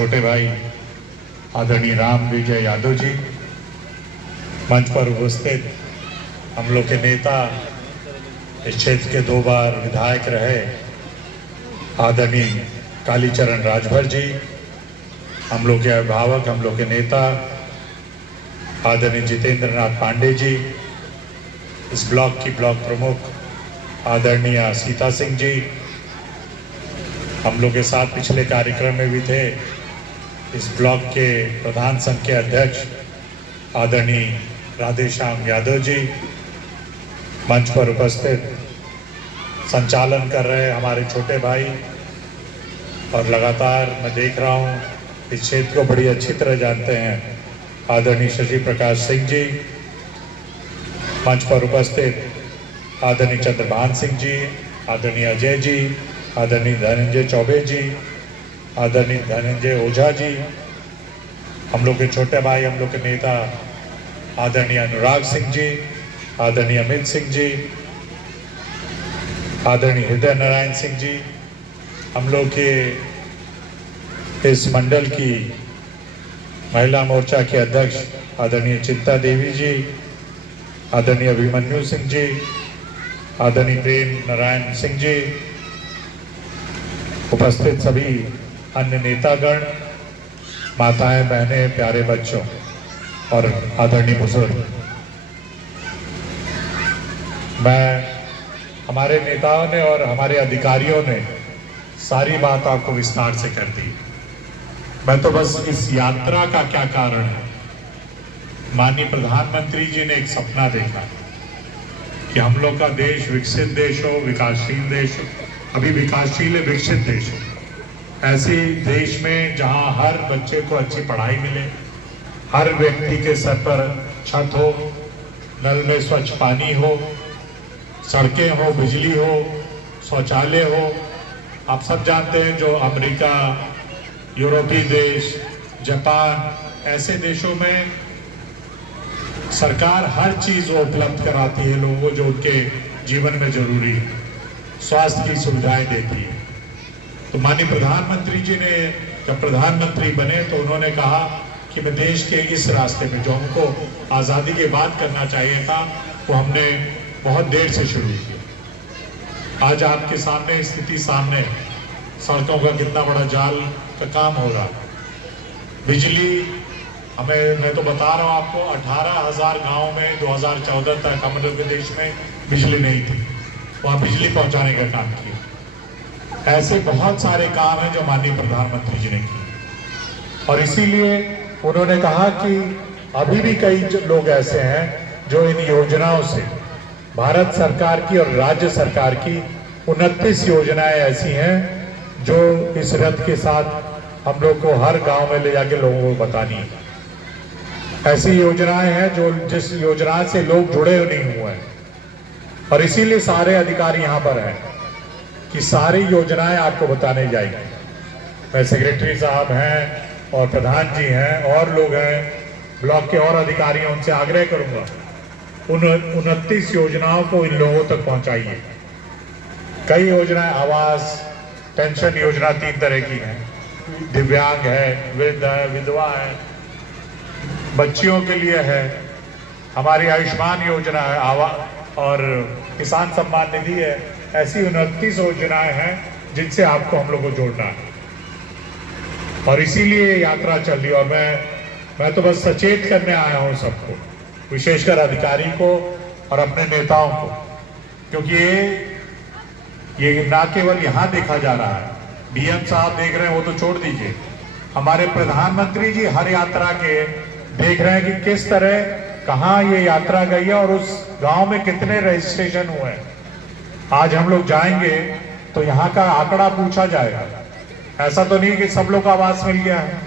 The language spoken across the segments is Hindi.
छोटे भाई आदरणीय राम विजय यादव जी, मंच पर उपस्थित हम लोग के नेता, इस क्षेत्र के 2 बार विधायक रहे आदरणीय कालीचरण राजभर जी, हम लोग के अभिभावक, हम लोग के नेता आदरणीय जितेंद्र नाथ पांडे जी, इस ब्लॉक की ब्लॉक प्रमुख आदरणीय सीता सिंह जी, हम लोग के साथ पिछले कार्यक्रम में भी थे इस ब्लॉक के प्रधान संघ के अध्यक्ष आदरणीय राधेश्याम यादव जी, मंच पर उपस्थित संचालन कर रहे हमारे छोटे भाई, और लगातार मैं देख रहा हूँ इस क्षेत्र को बड़ी अच्छी तरह जानते हैं आदरणीय शशि प्रकाश सिंह जी, मंच पर उपस्थित आदरणीय चंद्रभान सिंह जी, आदरणीय अजय जी, आदरणीय धनंजय चौबे जी, आदरणीय धनंजय ओझा जी, हम लोग के छोटे भाई, हम लोग के नेता आदरणीय अनुराग सिंह जी, आदरणीय अमित सिंह जी, आदरणीय हृदय नारायण सिंह जी, हम लोग के इस मंडल की महिला मोर्चा के अध्यक्ष आदरणीय चिंता देवी जी, आदरणीय अभिमन्यु सिंह जी, आदरणीय प्रेम नारायण सिंह जी, उपस्थित सभी अन्य नेतागण, माताएं, बहनें, प्यारे बच्चों और आदरणीय बुजुर्ग, हमारे नेताओं ने और हमारे अधिकारियों ने सारी बात आपको विस्तार से कर दी। मैं तो बस इस यात्रा का क्या कारण है, माननीय प्रधानमंत्री जी ने एक सपना देखा कि हम लोग का देश विकसित देश हो, विकासशील देश हो, अभी विकासशील है, विकसित देश हो, ऐसे देश में जहां हर बच्चे को अच्छी पढ़ाई मिले, हर व्यक्ति के सर पर छत हो, नल में स्वच्छ पानी हो, सड़कें हो, बिजली हो, शौचालय हो। आप सब जानते हैं जो अमेरिका, यूरोपीय देश, जापान, ऐसे देशों में सरकार हर चीज उपलब्ध कराती है लोगों को जो उनके जीवन में जरूरी है, स्वास्थ्य की सुविधाएं देती है। तो माननीय प्रधानमंत्री जी ने जब प्रधानमंत्री बने तो उन्होंने कहा कि मैं देश के इस रास्ते में जो हमको आज़ादी के बाद करना चाहिए था वो हमने बहुत देर से शुरू किया। आज आपके सामने स्थिति सामने, सड़कों का कितना बड़ा जाल का काम हो रहा, बिजली मैं तो बता रहा हूँ आपको, 18,000 गाँव में 2014 तक आंध्र प्रदेश में बिजली नहीं थी, वहाँ बिजली पहुँचाने का काम किया। ऐसे बहुत सारे काम हैं जो माननीय प्रधानमंत्री जी ने किए, और इसीलिए उन्होंने कहा कि अभी भी कई लोग ऐसे हैं जो इन योजनाओं से, भारत सरकार की और राज्य सरकार की 29 योजनाएं ऐसी हैं जो इस रथ के साथ हम लोग को हर गांव में ले जाके लोगों को बतानी है। ऐसी योजनाएं हैं जो जिस योजना से लोग जुड़े नहीं हुए हैं, और इसीलिए सारे अधिकारी यहाँ पर हैं कि सारी योजनाएं आपको बताने जाएंगी। मैं सेक्रेटरी साहब हैं और प्रधान जी हैं और लोग हैं, ब्लॉक के और अधिकारी हैं, उनसे आग्रह करूंगा उन 29 योजनाओं को इन लोगों तक पहुंचाइए। कई योजनाएं, आवास पेंशन योजना 3 तरह की है, दिव्यांग है, वृद्ध है, विधवा है, बच्चियों के लिए है, हमारी आयुष्मान योजना है, और किसान सम्मान निधि है। ऐसी 29 योजनाएं हैं जिनसे आपको हम लोग को जोड़ना है, और इसीलिए यात्रा चल रही है। और मैं तो बस सचेत करने आया हूँ सबको, विशेषकर अधिकारी को और अपने नेताओं को, क्योंकि ये ना केवल यहाँ देखा जा रहा है, डीएम साहब देख रहे हैं वो तो छोड़ दीजिए, हमारे प्रधानमंत्री जी हर यात्रा के देख रहे हैं कि किस तरह कहाँ ये यात्रा गई है और उस गांव में कितने रजिस्ट्रेशन हुए हैं। आज हम लोग जाएंगे तो यहाँ का आंकड़ा पूछा जाएगा। ऐसा तो नहीं कि सब लोग को आवास मिल गया है,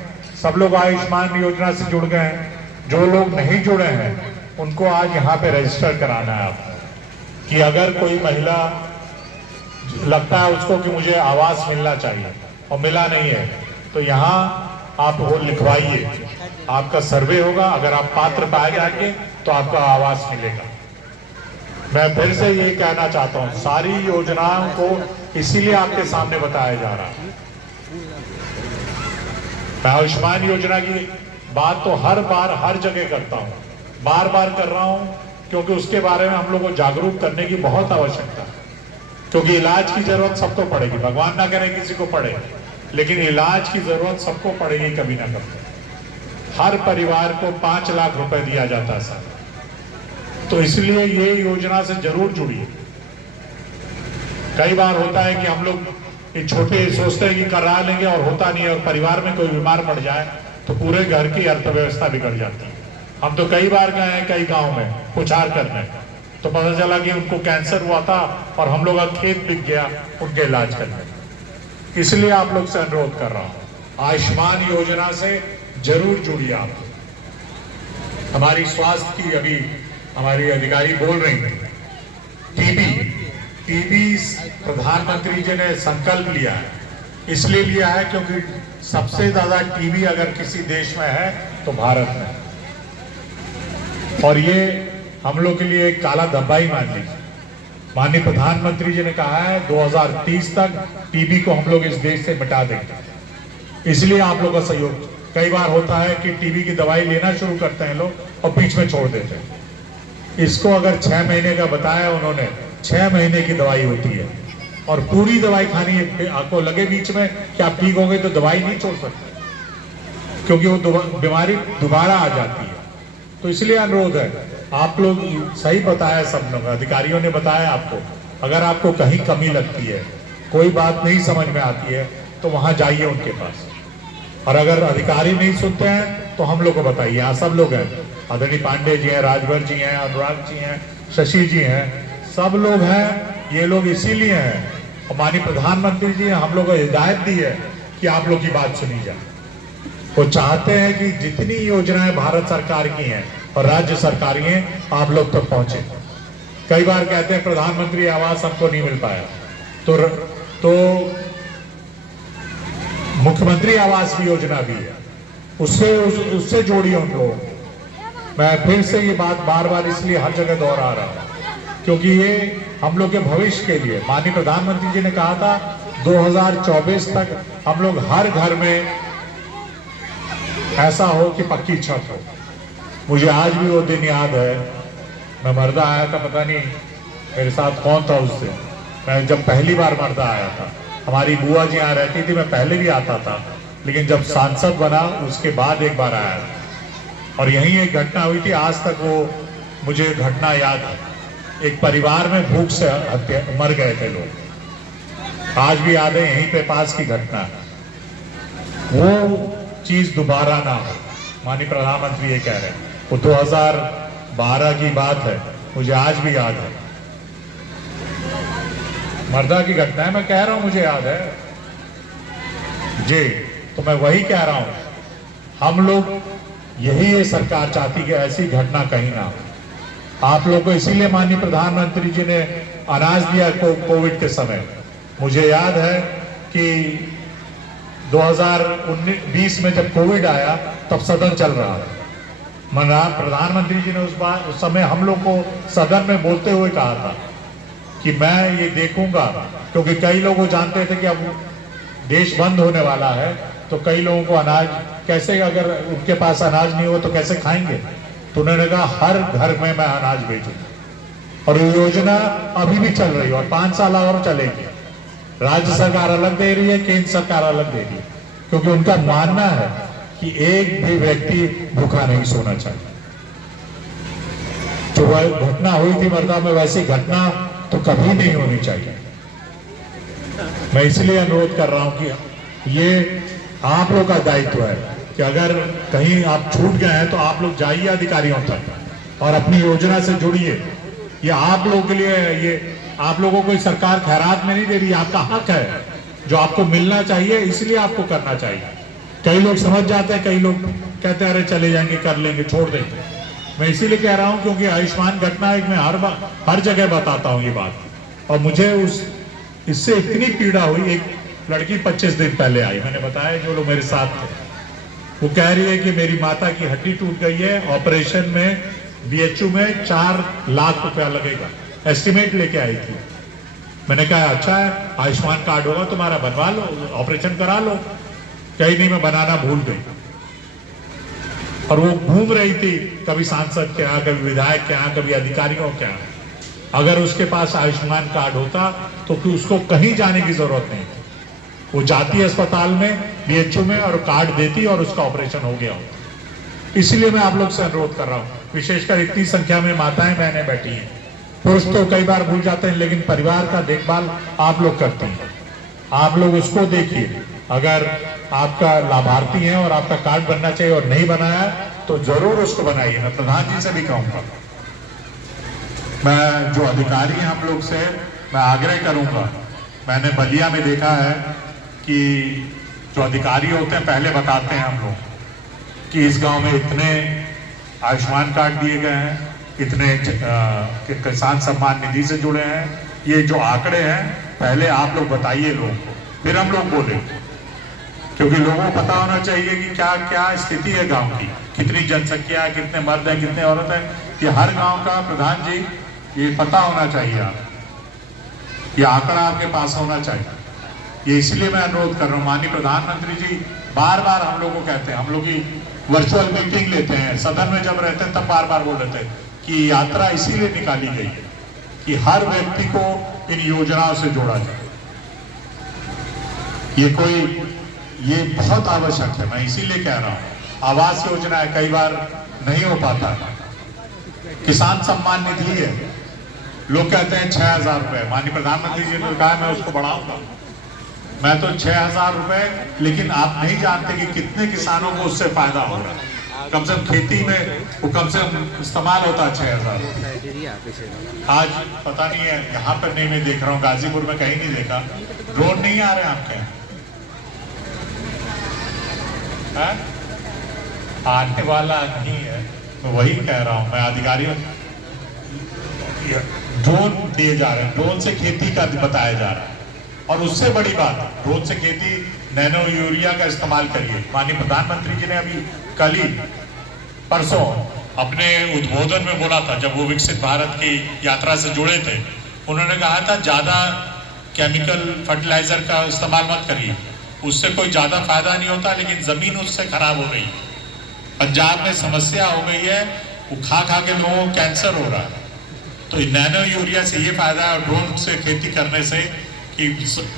सब लोग आयुष्मान योजना से जुड़ गए हैं। जो लोग नहीं जुड़े हैं उनको आज यहाँ पे रजिस्टर कराना है आपको, कि अगर कोई महिला लगता है उसको कि मुझे आवास मिलना चाहिए और मिला नहीं है तो यहाँ आप वो लिखवाइए, आपका सर्वे होगा, अगर आप पात्र पाए जाएंगे तो आपका आवास मिलेगा। मैं फिर से ये कहना चाहता हूँ, सारी योजनाओं को इसीलिए आपके सामने बताया जा रहा है। मैं आयुष्मान योजना की बात तो हर बार हर जगह करता हूं, बार बार कर रहा हूं, क्योंकि उसके बारे में हम लोग को जागरूक करने की बहुत आवश्यकता है। क्योंकि इलाज की जरूरत सबको पड़ेगी, भगवान ना करे किसी को पड़े, लेकिन इलाज की जरूरत सबको पड़ेगी कभी ना कभी। हर परिवार को 5 लाख रुपए दिया जाता है सर, तो इसलिए ये योजना से जरूर जुड़िए। कई बार होता है कि हम लोग ये छोटे सोचते हैं कि करा लेंगे और होता नहीं है, और परिवार में कोई बीमार पड़ जाए तो पूरे घर की अर्थव्यवस्था बिगड़ जाती है। हम तो कई बार गए हैं कई गांव में पुछार करने, तो पता चला कि उनको कैंसर हुआ था और हम लोग का खेत बिक गया उनके इलाज करने। इसलिए आप लोग से अनुरोध कर रहा हूं, आयुष्मान योजना से जरूर जुड़िए आप। हमारी स्वास्थ्य की अभी हमारी अधिकारी बोल रही थी, टीबी प्रधानमंत्री जी ने संकल्प लिया है, इसलिए लिया है क्योंकि सबसे ज्यादा टीबी अगर किसी देश में है तो भारत में, और ये हम लोग के लिए एक काला धब्बा ही मान लीजिए। माननीय प्रधानमंत्री जी ने कहा है 2030 तक टीबी को हम लोग इस देश से मिटा देंगे। इसलिए आप लोगों का सहयोग, कई बार होता है कि टीबी की दवाई लेना शुरू करते हैं लोग और बीच में छोड़ देते हैं। इसको अगर 6 महीने का बताया उन्होंने, 6 महीने की दवाई होती है और पूरी दवाई खानी है। आपको लगे बीच में कि आप ठीक हो गए तो दवाई नहीं छोड़ सकते, क्योंकि वो बीमारी दोबारा आ जाती है। तो इसलिए अनुरोध है, आप लोग सही बताया, सब लोग अधिकारियों ने बताया आपको, अगर आपको कहीं कमी लगती है, कोई बात नहीं समझ में आती है, तो वहां जाइए उनके पास। और अगर अधिकारी नहीं सुनते हैं तो हम लोग को बताइए। यहाँ सब लोग हैं, आदरणीय पांडे जी हैं, राजभर जी हैं, अनुराग जी हैं, शशि जी हैं, सब लोग हैं। ये लोग इसीलिए हैं, और माननीय प्रधानमंत्री जी ने हम लोग को हिदायत दी है कि आप लोग की बात सुनी जाए। वो चाहते हैं कि जितनी योजनाएं भारत सरकार की हैं और राज्य सरकार की हैं, आप लोग तक पहुंचे। कई बार कहते हैं प्रधानमंत्री आवास हमको नहीं मिल पाया, तो मुख्यमंत्री आवास की योजना भी है, उससे जोड़िए उन लोगों को। मैं फिर से ये बात बार बार इसलिए हर जगह दोहरा रहा हूं, क्योंकि ये हम लोग के भविष्य के लिए, माननीय प्रधानमंत्री जी ने कहा था 2024 तक हम लोग हर घर में ऐसा हो कि पक्की छत हो। मुझे आज भी वो दिन याद है, मैं मर्दा आया था, पता नहीं मेरे साथ कौन था उस दिन, मैं जब पहली बार मर्दा आया था। हमारी बुआ जी यहाँ रहती थी, मैं पहले भी आता था, लेकिन जब सांसद बना उसके बाद एक बार आया, और यहीं एक घटना हुई थी। आज तक वो मुझे घटना याद है, एक परिवार में भूख से मर गए थे लोग, आज भी याद है, यहीं पे पास की घटना। वो चीज दोबारा ना हो, माननीय प्रधानमंत्री ये कह रहे हैं। वो 2012 की बात है, मुझे आज भी याद है, मर्दा की घटना है, मैं कह रहा हूं मुझे याद है जी। तो मैं वही कह रहा हूं, हम लोग यही ये सरकार चाहती कि ऐसी घटना कहीं ना हो। आप लोग को इसीलिए माननीय प्रधानमंत्री जी ने अनाज दिया कोविड के समय। मुझे याद है कि 2020 में जब कोविड आया तब सदन चल रहा था। प्रधानमंत्री जी ने उस समय हम लोग को सदन में बोलते हुए कहा था कि मैं ये देखूंगा, क्योंकि कई लोग जानते थे कि अब देश बंद होने वाला है, तो कई लोगों को अनाज कैसे, अगर उनके पास अनाज नहीं हो तो कैसे खाएंगे। तो उन्होंने कहा हर घर में मैं अनाज भेजूंगा, और ये योजना अभी भी चल रही है और 5 साल और चलेगी। राज्य सरकार अलग दे रही है, केंद्र सरकार अलग दे रही है, क्योंकि उनका मानना है कि एक भी व्यक्ति भूखा नहीं सोना चाहिए। जो वह घटना हुई थी वर्धा में, वैसी घटना तो कभी नहीं होनी चाहिए। मैं इसलिए अनुरोध कर रहा हूं कि ये आप लोग का दायित्व है कि अगर कहीं आप छूट गए हैं तो आप लोग जाइए अधिकारियों तक और अपनी योजना से जुड़िए। ये आप लोगों के लिए, ये आप लोगों को सरकार खैरात में नहीं दे रही, आपका हक है जो आपको मिलना चाहिए, इसलिए आपको करना चाहिए। कई लोग समझ जाते हैं, कई लोग कहते हैं अरे चले जाएंगे, कर लेंगे, छोड़ देंगे। मैं इसीलिए कह रहा हूं क्योंकि आयुष्मान घटना एक मैं हर जगह बताता हूं ये बात, और मुझे इससे इतनी पीड़ा हुई। एक लड़की 25 दिन पहले आई, मैंने बताया, जो लोग मेरे साथ थे, वो कह रही है कि मेरी माता की हड्डी टूट गई है, ऑपरेशन में बीएचयू में 4 लाख रुपया लगेगा, एस्टिमेट लेके आई थी। मैंने कहा अच्छा है, आयुष्मान कार्ड होगा तुम्हारा, बनवा लो, ऑपरेशन करा लो। कहीं नहीं, मैं बनाना भूल गई। और वो घूम रही थी कभी सांसद के यहाँ, कभी विधायक के यहाँ, कभी अधिकारियों के यहाँ। अगर उसके पास आयुष्मान कार्ड होता तो फिर उसको कहीं जाने की जरूरत नहीं थी, वो जाती अस्पताल में, बीएचयू में, और कार्ड देती और उसका ऑपरेशन हो गया होता। इसलिए मैं आप लोग से अनुरोध कर रहा हूँ, विशेषकर इतनी संख्या में माताएं बहनें बैठी हैं। पुरुष तो कई बार भूल जाते हैं, लेकिन परिवार का देखभाल आप लोग करते हैं। आप लोग उसको देखिए, अगर आपका लाभार्थी है और आपका कार्ड बनना चाहिए और नहीं बनाया तो जरूर उसको बनाइए। मैं प्रधान जी से भी कहूंगा, मैं जो अधिकारी हैं आप लोग से मैं आग्रह करूंगा। मैंने बलिया में देखा है कि जो अधिकारी होते हैं पहले बताते हैं हम लोग कि इस गांव में इतने आयुष्मान कार्ड दिए गए हैं, इतने किसान सम्मान निधि से जुड़े हैं। ये जो आंकड़े हैं पहले आप लोग बताइए लोगों को, फिर हम लोग बोले, क्योंकि लोगों को पता होना चाहिए कि क्या क्या स्थिति है गांव की, कितनी जनसंख्या है, कितने मर्द हैं, कितने औरत हैं। ये हर गांव का प्रधान जी ये पता होना चाहिए, आप ये आंकड़ा आपके पास होना चाहिए। ये इसलिए मैं अनुरोध कर रहा हूँ, माननीय प्रधानमंत्री जी बार बार हम लोग को कहते हैं, हम लोग की वर्चुअल मीटिंग लेते हैं, सदन में जब रहते हैं तब बार बार बोल रहे थे कि यात्रा इसीलिए निकाली गई है कि हर व्यक्ति को इन योजनाओं से जोड़ा जाए। ये बहुत आवश्यक है, मैं इसीलिए कह रहा हूँ। आवास योजना है, कई बार नहीं हो पाता है। किसान सम्मान निधि है, लोग कहते हैं 6,000 रुपए, माननीय प्रधानमंत्री जी ने कहा मैं उसको बढ़ाऊंगा। मैं तो 6,000 रुपए, लेकिन आप नहीं जानते कि कितने किसानों को उससे फायदा हो रहा है। कम से कम खेती में वो कम से कम इस्तेमाल होता है 6,000। आज पता नहीं है, यहाँ पर नहीं मैं देख रहा हूँ, गाजीपुर में कहीं नहीं देखा। ड्रोन नहीं आ रहे आपके यहाँ? आने वाला नहीं है, मैं वही कह रहा हूँ। मैं अधिकारियों ड्रोन दिए जा रहे हैं, ड्रोन से खेती का बताया जा रहा है। और उससे बड़ी बात, ड्रोन से खेती, नैनो यूरिया का इस्तेमाल करिए। माननीय प्रधानमंत्री जी ने अभी कल ही परसों अपने उद्बोधन में बोला था, जब वो विकसित भारत की यात्रा से जुड़े थे, उन्होंने कहा था ज्यादा केमिकल फर्टिलाइजर का इस्तेमाल मत करिए, उससे कोई ज्यादा फायदा नहीं होता, लेकिन जमीन उससे खराब हो रही है। पंजाब में समस्या हो गई है, वो खा खा के लोगों को कैंसर हो रहा है। तो नैनो यूरिया से ये फायदा है, ड्रोन से खेती करने से कि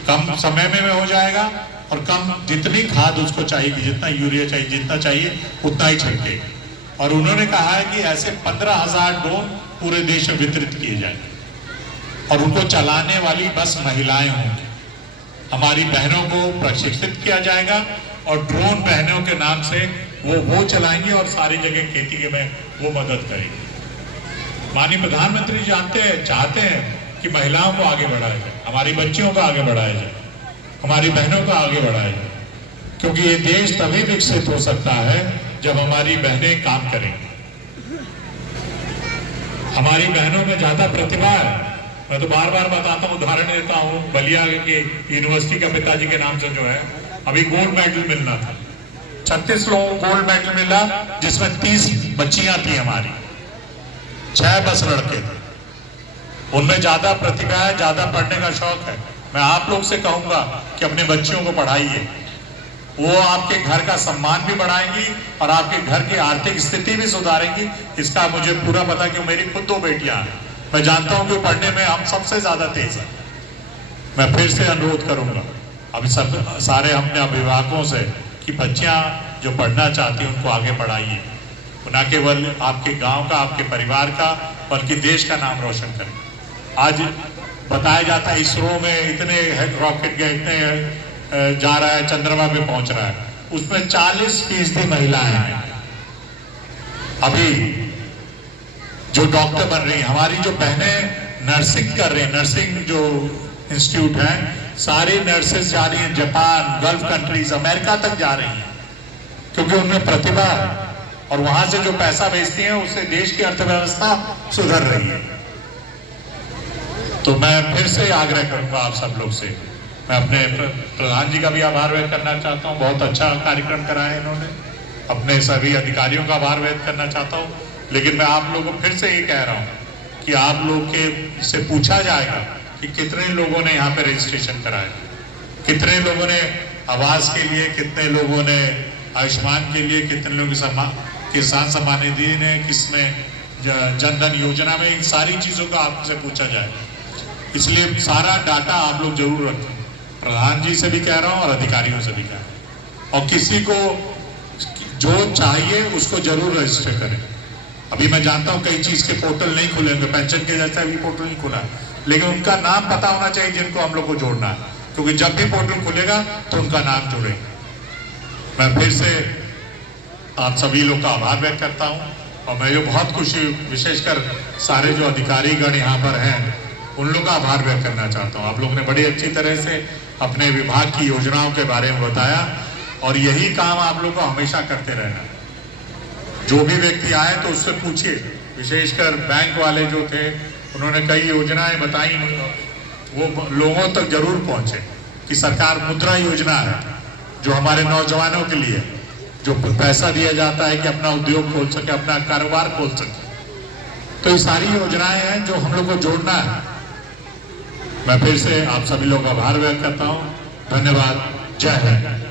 कम समय में हो जाएगा और कम जितनी खाद उसको चाहिए, जितना यूरिया चाहिए, जितना चाहिए उतना ही छिड़के। और उन्होंने कहा है कि ऐसे 15,000 ड्रोन पूरे देश में वितरित किए जाए और उनको चलाने वाली बस महिलाएं होंगी। हमारी बहनों को प्रशिक्षित किया जाएगा और ड्रोन बहनों के नाम से वो चलाएंगे और सारी जगह खेती के में वो मदद करेंगे। माननीय प्रधानमंत्री जानते हैं, चाहते हैं कि महिलाओं को आगे बढ़ाया जाए, हमारी बच्चियों को आगे बढ़ाया जाए, हमारी बहनों को आगे बढ़ाया जाए, क्योंकि ये देश तभी विकसित हो सकता है जब हमारी बहनें काम करेंगी। हमारी बहनों में ज्यादा प्रतिभा है। मैं तो बार बार बताता हूँ, उदाहरण देता हूँ, बलिया के यूनिवर्सिटी का पिताजी के नाम से जो है अभी गोल्ड मेडल मिलना था, 36 लोगों को गोल्ड मेडल मिला, जिसमें 30 बच्चियां थी हमारी, 6 बस लड़के थे। उनमें ज्यादा प्रतिभा है, ज्यादा पढ़ने का शौक है। मैं आप लोग से कहूंगा कि अपने बच्चियों को पढ़ाइए, वो आपके घर का सम्मान भी बढ़ाएंगी और आपके घर की आर्थिक स्थिति भी सुधारेंगी। इसका मुझे पूरा पता, कि मेरी खुद 2 बेटियां हैं, मैं जानता हूं कि पढ़ने में हम सबसे ज्यादा तेज हैं। मैं फिर से अनुरोध करूंगा अभी सारे अपने अभिभावकों से कि बच्चियां जो पढ़ना चाहती हैं उनको आगे पढ़ाइए, न केवल आपके गांव का, आपके परिवार का, बल्कि देश का नाम रोशन करें। आज बताया जाता है इसरो में इतने रॉकेट गए, इतने जा रहा है, चंद्रमा पे पहुंच रहा है, उसमें 40% महिलाएं हैं। अभी जो डॉक्टर बन रही हैं, हमारी जो बहनें नर्सिंग कर रही हैं, नर्सिंग जो इंस्टीट्यूट हैं, सारी नर्सेस जा रही हैं जापान, गल्फ कंट्रीज, अमेरिका तक जा रही हैं, क्योंकि उनमें प्रतिभा है और वहां से जो पैसा भेजती हैं उससे देश की अर्थव्यवस्था सुधर रही है। तो मैं फिर से आग्रह करूंगा आप सब लोग से, मैं अपने प्रधान जी का भी आभार व्यक्त करना चाहता हूं, बहुत अच्छा कार्यक्रम कराया है इन्होंने, अपने सभी अधिकारियों का आभार व्यक्त करना चाहता हूं। लेकिन मैं आप लोगों को फिर से ये कह रहा हूं कि आप लोग के से पूछा जाएगा कि कितने लोगों ने यहाँ पे रजिस्ट्रेशन कराया, कितने लोगों ने आवास के लिए कितने लोगों ने, आयुष्मान के लिए कितने लोग, किसान सम्मान निधि ने किसने, जनधन योजना में, इन सारी चीज़ों का आपसे पूछा जाए। इसलिए सारा डाटा आप लोग जरूर रखें। प्रधान जी से भी कह रहा हूँ और अधिकारियों से भी कह रहा हूँ, और किसी को जो चाहिए उसको जरूर रजिस्टर करें। अभी मैं जानता हूँ कई चीज़ के पोर्टल नहीं खुले होंगे, पेंशन के जैसा भी पोर्टल नहीं खुला, लेकिन उनका नाम पता होना चाहिए जिनको हम लोग को जोड़ना है, क्योंकि जब भी पोर्टल खुलेगा तो उनका नाम जुड़ेगा। मैं फिर से आप सभी लोग का आभार व्यक्त करता हूँ, और मैं जो बहुत खुशी, विशेषकर सारे जो अधिकारीगण यहाँ पर हैं उन लोगों का आभार व्यक्त करना चाहता हूँ। आप लोगों ने बड़ी अच्छी तरह से अपने विभाग की योजनाओं के बारे में बताया, और यही काम आप लोग को हमेशा करते रहना है। जो भी व्यक्ति आए तो उससे पूछिए, विशेषकर बैंक वाले जो थे उन्होंने कई योजनाएं बताई, वो लोगों तक जरूर पहुंचे कि सरकार मुद्रा योजना है जो हमारे नौजवानों के लिए, जो पैसा दिया जाता है कि अपना उद्योग खोल सके, अपना कारोबार खोल सके। तो ये सारी योजनाएं हैं जो हम लोग को जोड़ना है। मैं फिर से आप सभी लोग का आभार व्यक्त करता हूँ। धन्यवाद। जय हिंद।